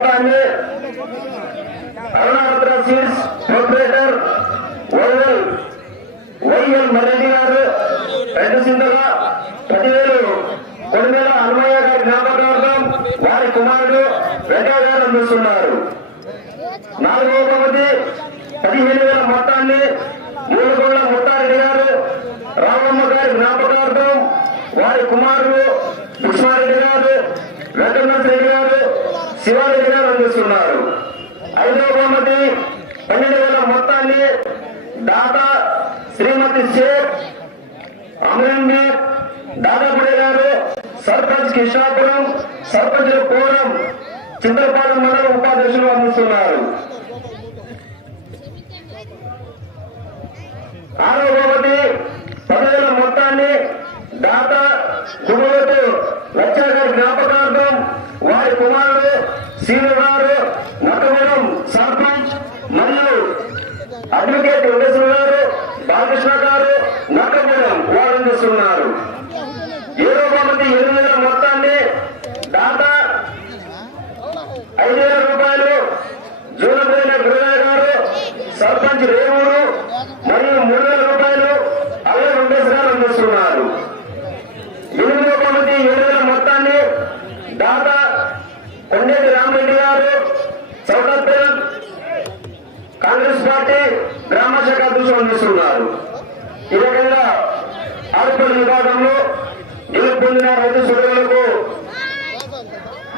మొత్తాన్ని Arunachala seeds proprietor Y L Y L Mareddy గారు రెండు సింతగా పదివేలు కొడిమేల హనుమయ్య గారి జ్ఞాపకార్థం వారి కుమారుడు వెంకయ్య గారు అందిస్తున్నారు. నాలుగవ బహుమతి పదిహేను వేల మొత్తాన్ని మూలగొండ ముత్తారెడ్డి గారు రామమ్మ గారి జ్ఞాపకార్థం వారి కుమారుడు కృష్ణారెడ్డి గారు వెంకటనాథ్ రెడ్డి గారు శివారెడ్డి గారు అందిస్తున్నారు ఐదవ బహుమతి పన్నెండు వేల మొత్తాన్ని దాతా శ్రీమతి షేక్ అమరంబి దాదాపుడే గారు సర్పంచ్ కిషాపురం సర్పంచ్ కోరం చింతలపాలెం మండల ఉపాధ్యక్షులు అందిస్తున్నారు ఆరో ఒకటి పదివేల మొత్తాన్ని దాత గురువులకు లక్ష గారి జ్ఞాపకార్థం వారి కుమారుడు సీను గారు నక్కగూడెం సర్పంచ్ మరియు అడ్వకేట్ వెంకటేశ్వర గారు బాలకృష్ణ గారు నక్కగూడెం వారు అందిస్తున్నారు ఏడో మంది ఎనిమిది వేల మొత్తాన్ని దాత ఐదు వేల రూపాయలు జూలపల్లి గురుగాయ గారు సర్పంచ్ రేవూరు మరియు మూడు వేల రూపాయలు అదే వెంకటేశ్వర గారు అందిస్తున్నారు ఎనిమిదవ కమిటీ ఏడు వేల మొత్తాన్ని దాత కొండేటి రామరెడ్డి గారు చౌకత్పేల్ కాంగ్రెస్ పార్టీ గ్రామ శాఖ అధ్యక్షులు అందిస్తున్నారు. ఈ రకంగా ఆడపల్లి విభాగంలో గెలుపు పొందిన రైతు సోదరులకు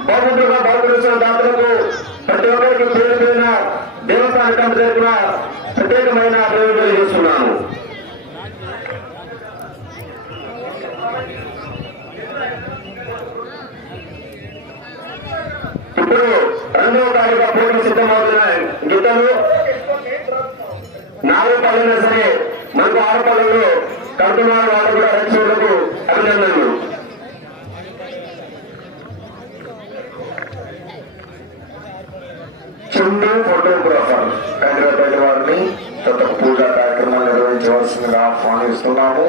బాగుంటుగా బాగుపడుతున్న దాతలకు ప్రతి ఒక్కరికి పేరు పేరున దేవస్థానం తరపున ప్రత్యేకమైన అభివృద్ధి చేస్తున్నాను ఇప్పుడు రెండవ కార్యక్రమ పోటీ సిద్ధమవుతున్నాయి గీతలు. నాలుగు పనులైనా సరే మనకు ఆరు పనులు కడుతున్నారు వాళ్ళు కూడా రక్షకులకు అభినందనలు. చుండు ఫోటోగ్రాఫర్ హైదరాబాద్ వారిని గత పూజా కార్యక్రమాలు నిర్వహించవలసిందిగా ఆహ్వానిస్తున్నాము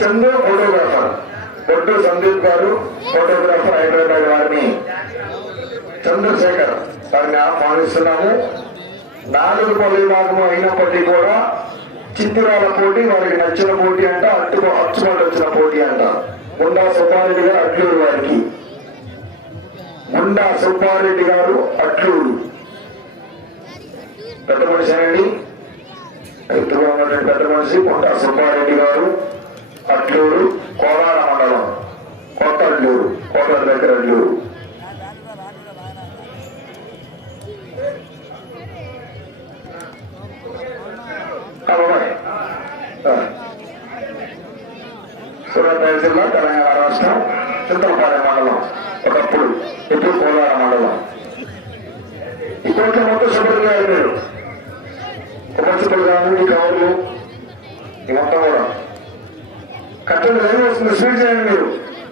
చందు ఫోటోగ్రాఫర్. బొడ్డు సందీప్ గారు ఫోటోగ్రాఫర్ హైదరాబాద్ వారిని. చంద్రశేఖర్ వారిని ఆహ్వానిస్తున్నాము. నాలుగు పది భాగం అయినప్పటికీ కూడా చిత్తురాల పోటీ వారికి నచ్చిన పోటీ అంట అట్టు అచ్చుబాటు వచ్చిన పోటీ అంట. గుండా సుబ్బారెడ్డి గారు అట్లూరు వారికి. గుండా సుబ్బారెడ్డి గారు అట్లూరు. పెద్ద మనిషి అండి. ఎత్తుగా ఉన్నటువంటి పెద్ద మనిషి గుండా సుబ్బారెడ్డి గారు అట్లూరు కోలార మండలం కొత్త అల్లూరు కోట దగ్గర అల్లూరు సూర్యాపేట జిల్లా తెలంగాణ రాష్ట్రం చింతలపాలెం మండలం ఒకప్పుడు ఇప్పుడు కోలార మండలం ఇప్పటికే మొత్తం శుభ్రంగా అయినారు ఉపశుభ్రులు కానీ కావులు ఈ మొత్తం కూడా కట్టండి లైవ్ వస్తుంది స్వీట్ చేయండి మీరు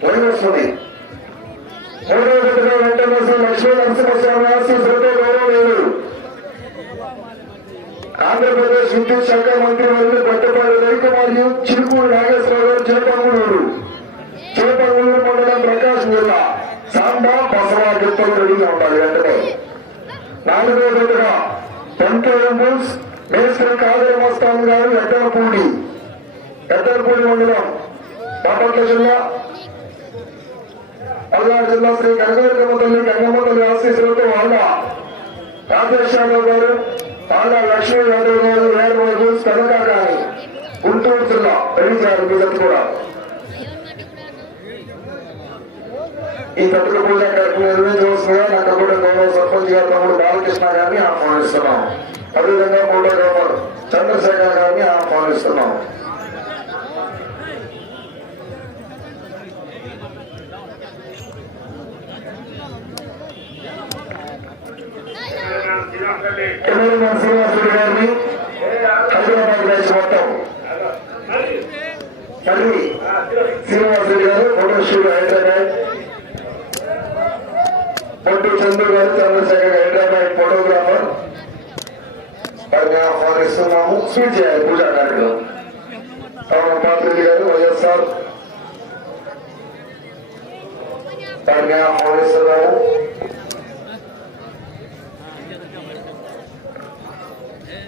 లైవ్ వస్తుంది మూడవ విడతగా వెంటనే లక్ష్మీ నరసింహస్వామి ఆశీస్సులతో గౌరవనీయులు ఆంధ్రప్రదేశ్ విద్యుత్ శాఖ మంత్రి వర్యులు గొట్టపాటి రైతు మరియు చిరుకూరు నాగేశ్వరరావు గారు చిరపంగులూరు చిరపంగులూరు మండలం ప్రకాశ్ జిల్లా సాంబా బసవా గుర్తులు రెడీగా ఉండాలి వెంటనే నాలుగో విడతగా పెంకేఎంబుల్స్ మేస్త్రి కాదరి మస్తాన్ గారు ఎద్దలపూడి ఎద్దలపూడి మండలం బాపట్ల జిల్లా. పల్నాడు జిల్లా శ్రీ కనకదుర్గమ్మ తల్లి గంగమ్మ తల్లి ఆశీస్సులతో వాళ్ళ రాజేష్ గారు పాల లక్ష్మీ యాదవ్ గారు వేరబాబు గూల్స్ కనకాకాని గుంటూరు జిల్లా పెరిగారు వీళ్ళకి కూడా. ఈ తప్పుల పూజ కార్యక్రమం నిర్వహించవలసిందిగా నాకు కూడా గౌరవ సర్పంచ్ గారు తమ్ముడు బాలకృష్ణ గారిని ఆహ్వానిస్తున్నాం. అదేవిధంగా మూడో ఫోటోగ్రాఫర్ చంద్రశేఖర్ గారిని ఆహ్వానిస్తున్నాం. ఎమ్మెల్యే శ్రీనివాసుడు గారిని హైదరాబాద్ బ్రాంచ్ మొత్తం తల్లి శ్రీనివాసుడు గారు ఫోటోషూట్ హైదరాబాద్. పొట్టు చంద్రు గారు చంద్రశేఖర్ హైదరాబాద్ ఫోటోగ్రాఫర్. వారిని ఆహ్వానిస్తున్నాము. స్వీట్ చేయాలి పూజా కార్యక్రమం. రామ పాత్రుడి గారు వైఎస్ఆర్. వారిని ఆహ్వానిస్తున్నాము.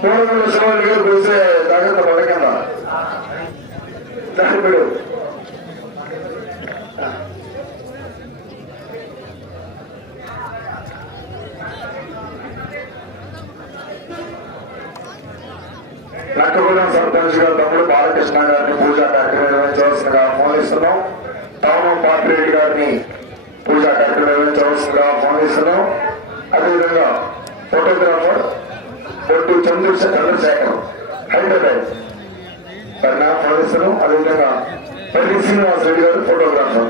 మూడు వందల శివాలు గారు కూర్చే జాగ్రత్త పడకుండా. దాని నక్కగూడెం సర్పంచ్ గారు తమ్ముడు బాలకృష్ణ గారిని పూజా కార్యక్రమం నిర్వహించవలసిందిగా ఆహ్వానిస్తున్నాం. టౌన్ పాపిరెడ్డి గారిని పూజా కార్యక్రమం నిర్వహించవలసిందిగా ఆహ్వానిస్తున్నాం అదేవిధంగా ఫోటోగ్రాఫర్ బొట్టు చంద్ర చంద్రశేఖర్ హైదరాబాద్ వారిని ఆహ్వానిస్తున్నాం అదేవిధంగా పల్లి శ్రీనివాస్ రెడ్డి గారు ఫోటోగ్రాఫర్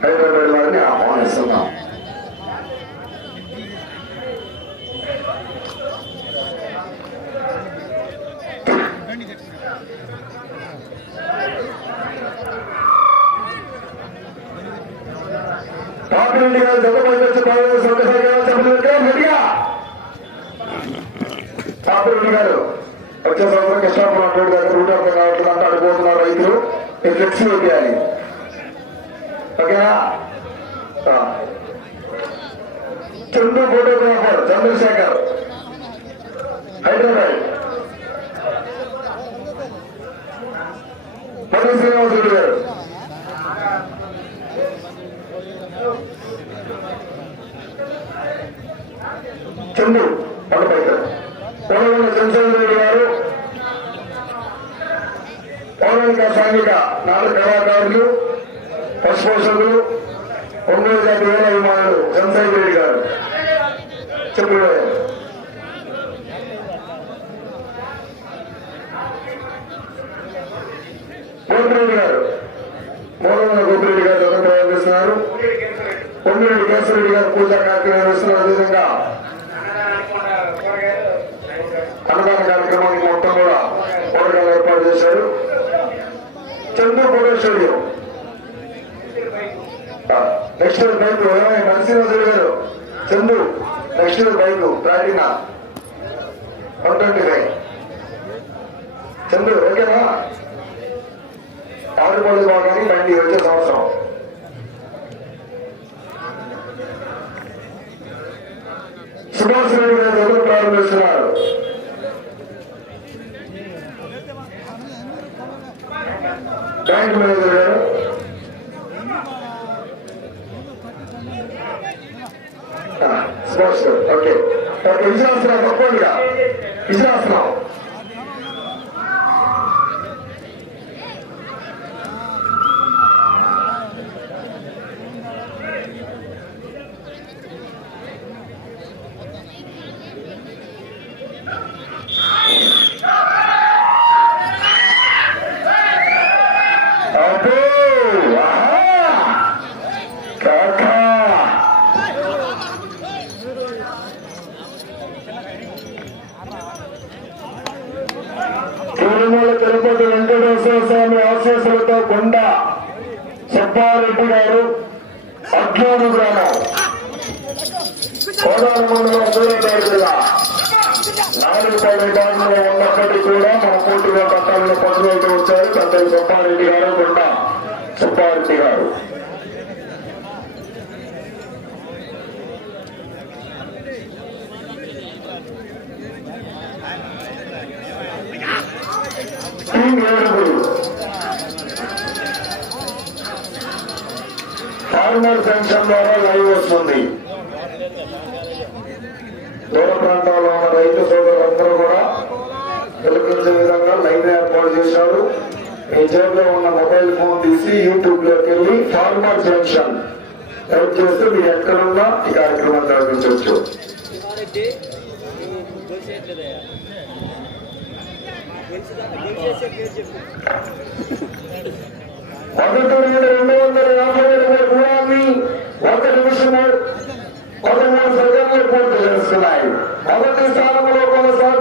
హైదరాబాద్ ఆహ్వానిస్తున్నాం పాపిరెడ్డి గారు జగపతి వచ్చి పాల్గొనే పాపిరెడ్డి గారు వచ్చే సంవత్సరం కృష్ణాపురం రోడ్డు దగ్గర రూట్ అర్థం కావట్లేదు రైతులు. ఫ్లెక్సీ వేయాలి ఓకేనా ఆ. చందు ఫోటోగ్రాఫర్ చంద్రశేఖర్. హైదరాబాద్. పల్లి శ్రీనివాస్ రెడ్డి గారు. చందు పండుపైక పొలవల చంద్రశేఖర గారు. పౌరాణిక సాంఘిక నాలుగు కళాకారులు పశుపోషకులు ఒంగోలు జాతి వేల అభిమానులు చంద్రశేఖర రెడ్డి గారు. చెప్పు గోపిరెడ్డి గారు మూలమైన గోపిరెడ్డి గారు జగన్ ప్రయాణిస్తున్నారు పొంగిరెడ్డి కేశవరెడ్డి గారు పూజా కార్యక్రమం చేస్తున్నారు. అదేవిధంగా అన్నదాన కార్యక్రమానికి మొత్తం కూడా కూరగాయలు ఏర్పాటు చేశారు. Chandra photo next year bike Narasimharaju గారు. Chandu next year bike Platina one twenty five Chandu ఓకేనా? ఆర్డర్ పడదు బాగాని బండి వచ్చే సంవత్సరం. సుభాష్ రెడ్డి గారు ఎవరు ప్రారంభిస్తున్నారు? Bank manager sports okay okay విజయాసనం తప్పకుండా విజయాసనం సుబ్బారెడ్డి గారు ఫార్మర్ పెన్షన్ ద్వారా లైవ్ వస్తుంది. దూర ప్రాంతాల్లో ఉన్న రైతు సోదరులందరూ కూడా తిలకించే విధంగా లైవ్ ఏర్పాటు చేశారు మీ జేబులో ఉన్న మొబైల్ ఫోన్ తీసి యూట్యూబ్లోకి వెళ్ళి ఫార్మర్ జంక్షన్ టైప్ చేస్తే మీరు ఎక్కడున్నా ఈ కార్యక్రమం జరిపించవచ్చు రెడ్డి మొదటి రెండు వందల యాభై ఎనిమిది గుణాన్ని ఒక నిమిషము పదమూడు సెకండ్లు పూర్తి చేస్తున్నాయి. మొదటి స్థానంలో కొనసాగు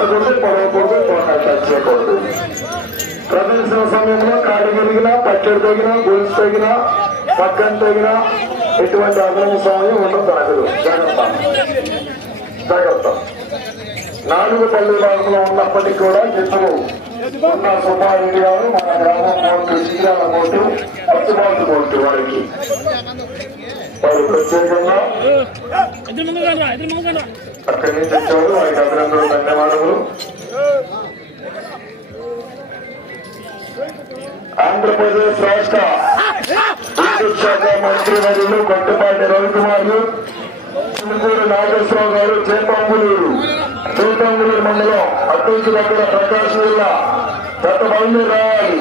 కొట్టకూడదు పొడవకూడదు తోట టచ్ చేయకూడదు ప్రదర్శన సమయంలో కాడి పెరిగినా పచ్చడి తగినా గొలుసు తగినా పక్కన తగినా ఎటువంటి అదనపు సమయం ఉండదు జాగ్రత్త. జాగ్రత్త. నాలుగు పల్లె భాగంలో ఉన్నప్పటికీ కూడా ఇద్దరు ఉన్న సుమా ఇండియాలు మన గ్రామం కోర్టు శ్రీరామ కోర్టు పచ్చుబాటు కోర్టు వారికి. వారు ప్రత్యేకంగా అక్కడి నుంచి వచ్చారు వారికి అభినందనలు ధన్యవాదములు ఆంధ్రప్రదేశ్ రాష్ట్ర విద్యుత్ శాఖ మంత్రి వర్యులు కొట్టపాటి రవికుమార్లు చిలుకూరు నాగేశ్వరరావు గారు చేపంగులూరు చేపంగులూరు మండలం అడ్డూచి దగ్గర ప్రకాశం జిల్లా గత బయలు రావాలి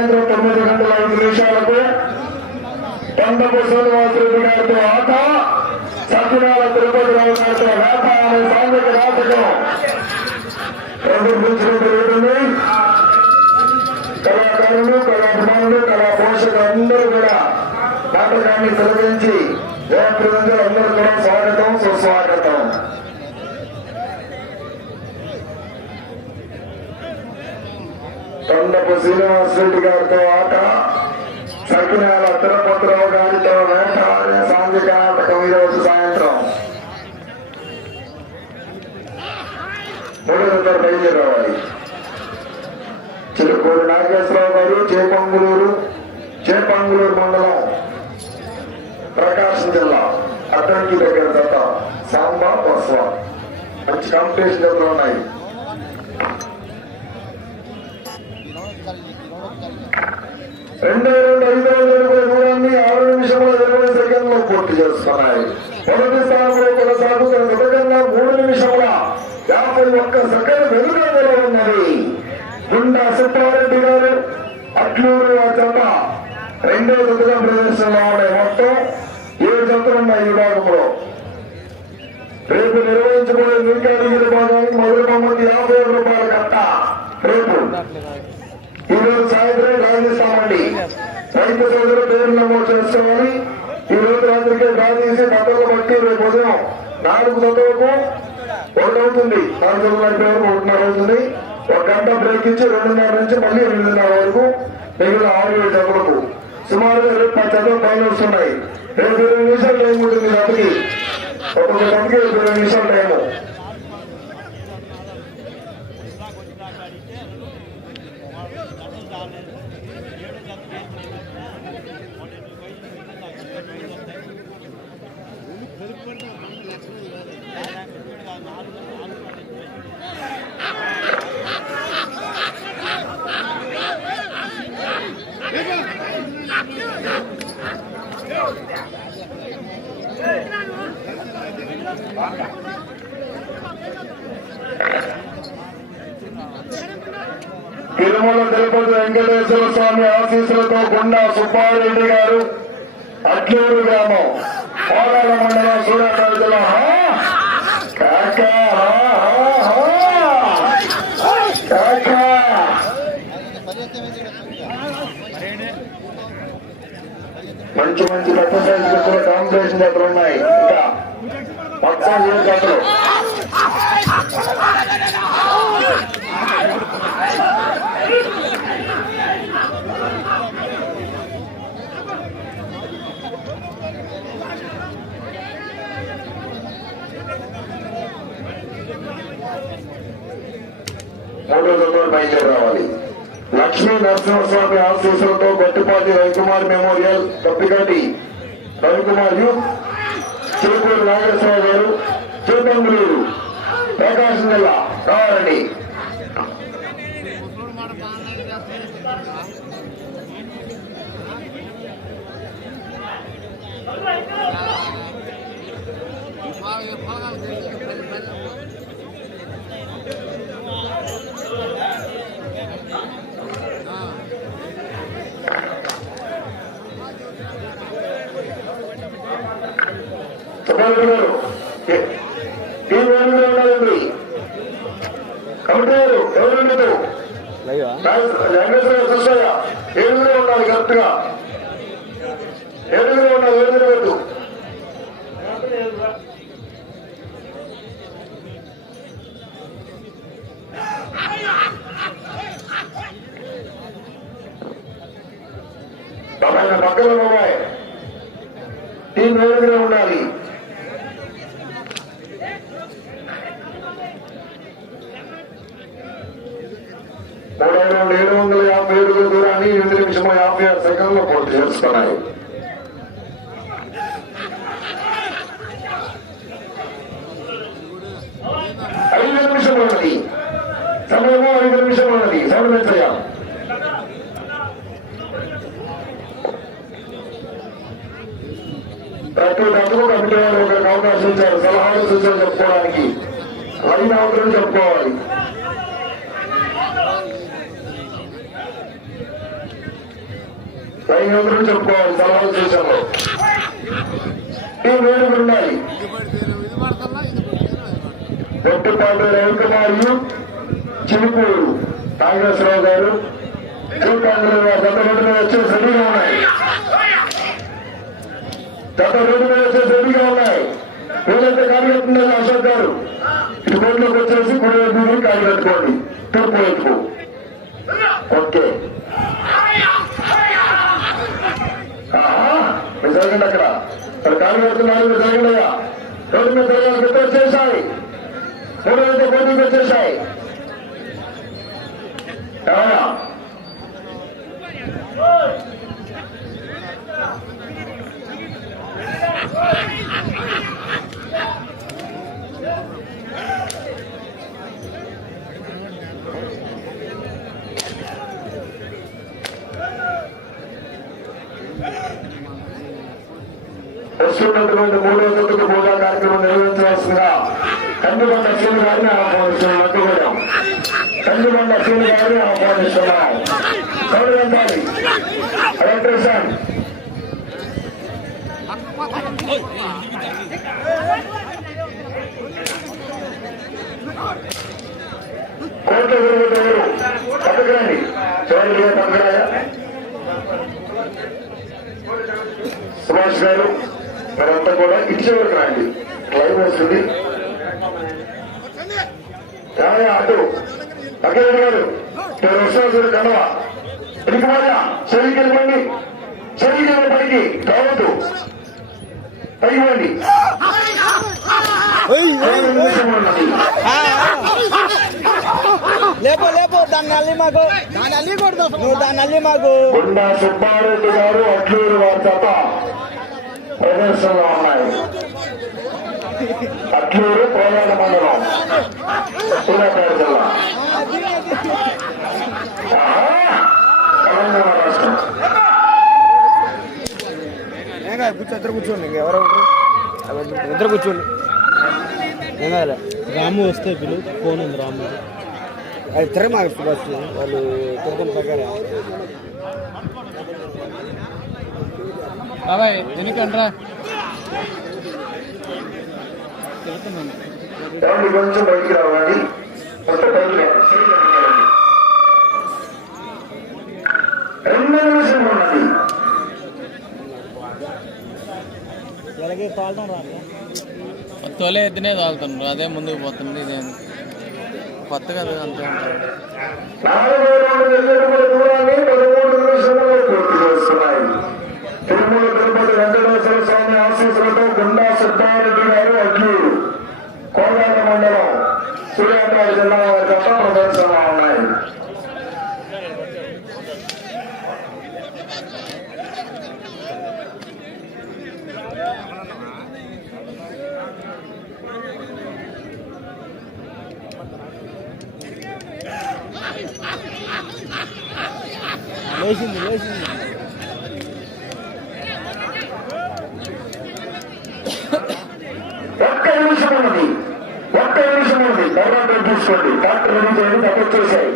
సాయంత్రం తొమ్మిది గంటల ఐదు నిమిషాలకు పండగ శ్రీనివాసరెడ్డి గారితో ఆట. సత్యనారాయణ తిరుపతి రావు గారితో వేట అనే సాంఘిక నాటకం. ప్రదర్శించడం జరుగుతుంది కళాకారులు కళాభిమానులు కళా పోషకులు అందరూ కూడా నాటకాన్ని తిలకించి జయప్రదంగా అందరూ కూడా స్వాగతం సుస్వాగతం. తొండపు శ్రీనివాసరెడ్డి గారితో ఆట. సకినాల తిరుపతిరావు గారితో వేట. అనే సాంఘిక నాటకం ఈరోజు సాయంత్రం. మూడు మూడున్నర బయలుదేరాలి చిలుకూరు నాగేశ్వరరావు గారు చేపంగులూరు చేపంగులూరు మండలం ప్రకాశం జిల్లా అడ్డంకి దగ్గర దత్త సాంబా బస్వా. మంచి కాంపిటీషన్ ఉన్నాయి రెండో రెండు ఐదు వందల ఇరవై దూరాన్ని ఆరు నిమిషముల ఇరవై సెకండ్లో పూర్తి చేస్తున్నాయి. మొదటి స్థానంలో కొనసాగుతున్న నిజంగా మూడు నిమిషముల యాభై ఒక్క సెకండ్ వెనుకంజలో ఉన్నది. గుండా సుబ్బారెడ్డి గారు అట్లూరు ఆ జత రెండో జతగా ప్రదర్శనలో ఉన్నాయి మొత్తం ఏడు జతలు ఉన్నాయి ఈ భాగంలో. రేపు నిర్వహించబోయే నీకాడి భాగానికి మొదటి బహుమతి యాభై ఏడు రూపాయల కట్ట. రేపు. ఈరోజు సాయంత్రం సాయంత్రం రాజేస్తామండి రైతు సోదరు పేరు నమోదు చేసుకోవాలి. ఈ రోజు రాత్రికి రాజేసి బట్టలు బట్టి రేపు ఉదయం నాలుగు గంటలకు ఒకటి అవుతుంది. నాలుగు గంటల నడిపే వరకు ఒకటిన్నర అవుతుంది. ఒక గంట బ్రేక్ ఇచ్చి రెండున్నర నుంచి మళ్ళీ ఎనిమిదిన్నర వరకు మిగిలిన ఆరు ఏడు జతలకు సుమారుగా రేపు పది గంటలు పైన వస్తున్నాయి. రేపు ఇరవై నిమిషాలు టైం ఉంటుంది జతకి ఒక్కొక్క గంటకి ఇరవై నిమిషాలు టైము. తిరుమల తిరుపతి వెంకటేశ్వర స్వామి ఆశీస్సులతో గుండా సుబ్బారెడ్డి గారు అట్లూరు గ్రామం పోరాల మండలం సూర్యాపేట జిల్లా. మంచి మంచి పెద్ద సైజు కూడా కాంపిటీషన్ దగ్గర ఉన్నాయి. ఇంకా మొత్తం ఏడు జతలు బయలుదేరి రావాలి. లక్ష్మీ నరసింహస్వామి ఆశీస్సులతో గట్టిపాటి రవికుమార్ మెమోరియల్ కప్పిగడ్డి రవికుమార్ చిరుకూరు నాగేశ్వరరావు గారు చిరుపంగులూరు ప్రకాశం జిల్లా కావాలండి సుబ్బారెడ్డి గారు ఏ- ఈ ఉండాలండి కమిటీ గారు ఎవరు ఉండదు వెంకటేశ్వర ఏడుగురే ఉండాలి కరెక్ట్గా ఏడుగురే ఉండాలి ఏడుగురే వద్దు పక్కన ఉన్నాయి టీం ఏడుగురే ఉండాలి మూడవ రౌండ్ ఏడు వందల యాభై ఏడుగుల దూరాన్ని ఎనిమిది నిమిషముల యాభై ఆరు సెకండ్లో పూర్తి ఐదు నిమిషములు ఉన్నది. సమయము ఐదు నిమిషములు ఉన్నది. సౌండ్ ప్రతి గంటకు కమిటీ వారు ఒకరికి అవకాశం ఇచ్చారు సలహాలు సూచనలు చెప్పుకోవడానికి. లైన్ అవసరం చెప్పుకోవాలి. లైన్ చెప్పుకోవాలి సలహాలు చేశాము ఈ వేడుకలు ఉన్నాయి. పొట్టిపాటి రవికుమార్ చిలుకూరు నాగేశ్వరరావు గారు చూపాంధ్ర గత రోడ్డు మీద వచ్చే రెడీగా ఉన్నాయి. గత రోడ్డు రెడీగా ఉన్నాయి. ఏదైతే కార్యకర్త అశోక్ గారు. ఇటు రోడ్లోకి వచ్చేసి కుడి వైపు నుండి తూర్పు వైపు ఓకే ఆహా, మీరు జరగండి అక్కడ. అక్కడ కాలు పెడుతున్నారు మీరు జరగండి రోడ్డు మీద తిరగాలి పెద్ద వచ్చేసాయి మూడు అయితే పోటీకి వచ్చేసాయి ఏమయ్యా? వస్తున్నటువంటి మూడో తొమ్మిది పూజా కార్యక్రమం నిర్వహించవలసిందిగా కందికొండ శ్రీని గారిని ఆహ్వానిస్తున్నాం. అడ్డుకోవడం కందికొండ గారిని ఆహ్వానిస్తున్నాం. గౌరవించాలి ఎలక్ట్రీషియన్ సుభాష్ గారు. మీరంతా కూడా ఇచ్చేవారు రండి. లైవ్ వస్తుంది అటు అఖిల్ గారు మీరు వస్తున్నారు కనవ ఎదుగుమారా చెవికి వెళ్ళండి చెవికి వెళ్ళి పైకి కావద్దు పైకి పోండి. లేపో లేపో దాన్ని అల్లి మాకు. దాన్ని అల్లి కొడదు. నువ్వు దాన్ని అల్లి మాకు. గుండా సుబ్బారెడ్డి గారు అట్లూరు వారి చేత ప్రదర్శనలో ఉన్నాయి అట్లూరు కోలాడ మండలం సూర్యాపేట జిల్లా తెలంగాణ రాష్ట్రం ఇద్దరు కూర్చోండి ఇంకెవరో ఇద్దరు కూర్చోండి రాము వస్తే పిలు ఫోన్ ఉంది రాము అది ఇద్దరే మాకు వాళ్ళు తిరుగుతున్న ప్రకారం బాబాయ్ ఎందుకంటారా కొంచెం బయటికి రావాలి మొత్తం బయటికి రెండు నిమిషం ఉన్నది తొలే ఎద్దునే తాగుతున్నారు అదే ముందుకు పోతుంది ఇదే కొత్త కదా అంతే ఉంటుంది నాలుగు రెండు కిలోమీటర్ల దూరాన్ని పదమూడు నిమిషంలో పూర్తి చేస్తున్నాయి శ్రీ వెంకటేశ్వర స్వామి ఆశీస్సులతో గుండా సిద్ధారెడ్డి గారు అడ్లూరు కోలాట మండలం సూర్యాపేట జిల్లా వారి తప్ప ప్రదర్శనలు ఉన్నాయి. లేచింది లేచింది ఒక్క నిమిషం ఉన్నది ఒక్క నిమిషం ఉన్నది తర్వాత తీసుకోండి డాక్టర్ రెడీ చేయండి తప్పొచ్చు చేశాయి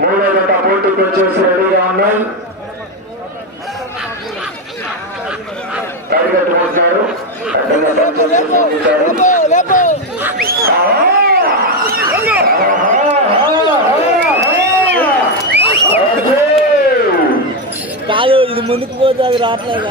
మూడో గంట పోటీకి వచ్చేసి రెడీగా ఉన్నాయి. పరిగెట్టుకుంటున్నారు అడ్డంగా పనిచేసుకుంటారు కాదు ఇది ముందుకు పోతే అది రావట్లేదు?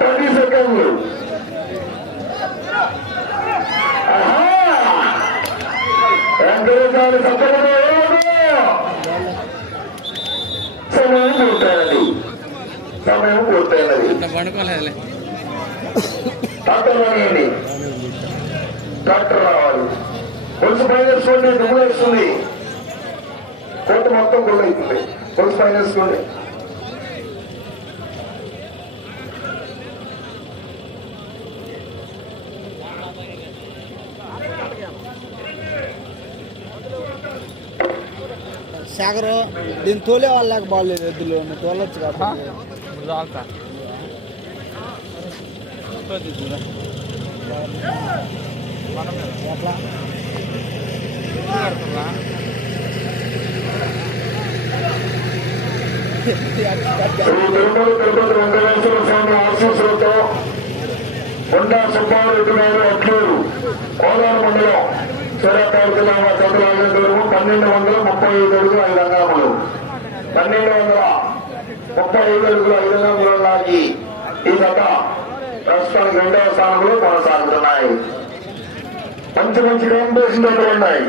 పది సెకండ్లు వెంకటేశ్వర సఫలమే సమయం పూర్తయినది పండుకోలేదులే. డాక్టర్ రానియండి. రావాలి. పైన వేసుకోండి వేస్తుంది. కోట మొత్తం గుళ్ళు అవుతుంది. పులుసు పైన వేసుకోండి సాగరు దీన్ని తోలే వాళ్ళకి బాగాలేదు ఎద్దులు తోలొచ్చు కాబట్టి ఎట్లా శ్రీ తిరుమల తిరుపతి వెంకటేశ్వర స్వామి ఆశీస్సులతో కొండా సుబ్బారెడ్డి గారు అట్లూరు కోలార మండలం సూర్యాపేట జిల్లా చంద్రబాబు పన్నెండు వందల ముప్పై ఐదు అడుగులు ఐదు అంగాములు పన్నెండు వందల ముప్పై ఐదు అడుగులు ఐదు అంగాములు లాగి ఈ జత ప్రస్తుతానికి రెండవ స్థానంలో కొనసాగుతున్నాయి. మంచి మంచి కాంపిటీషన్ ఉన్నాయి.